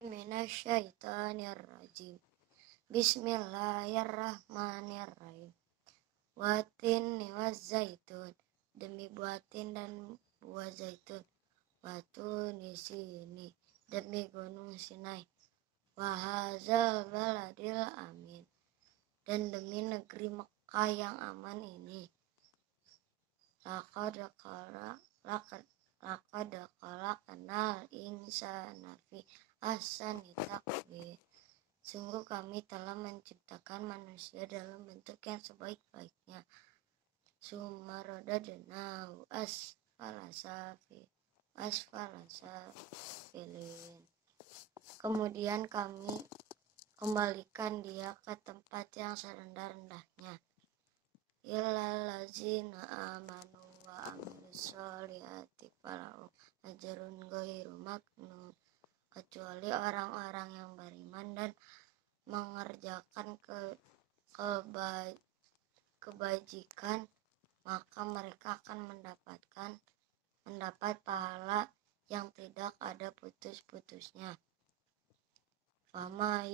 Minasyaitonirrajim. Bismillahirrahmanirrahim. Watin wa zaitun, demi buatin dan buah zaitun. Watun di sini, demi gunung Sinai. Wahazal baladil amin, dan demi negeri Mekah yang aman ini. Laqad khalaqnal insana fi ahsani taqwim. Sungguh kami telah menciptakan manusia dalam bentuk yang sebaik-baiknya. Summa radadnahu asfala safilin. Kemudian kami kembalikan dia ke tempat yang serendah-rendahnya. Illal ladzina amanu wa amilus sholihati falahum ajrun ghairu mamnun. Kecuali orang-orang yang beriman dan mengerjakan kebajikan, maka mereka akan mendapat pahala yang tidak ada putus-putusnya. Fama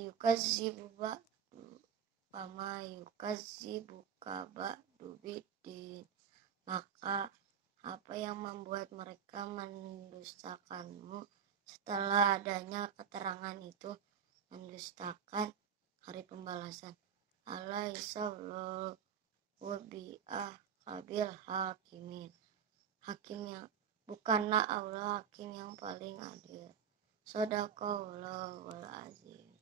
yukazzibuka ba'du biddin. Maka apa yang membuat mereka mendustakanmu setelah adanya keterangan itu, mendustakan hari pembalasan. Alaihissallahu bi'ahkabil hakimin. Bukanlah Allah hakim yang paling adil. Shadaqallahul azim.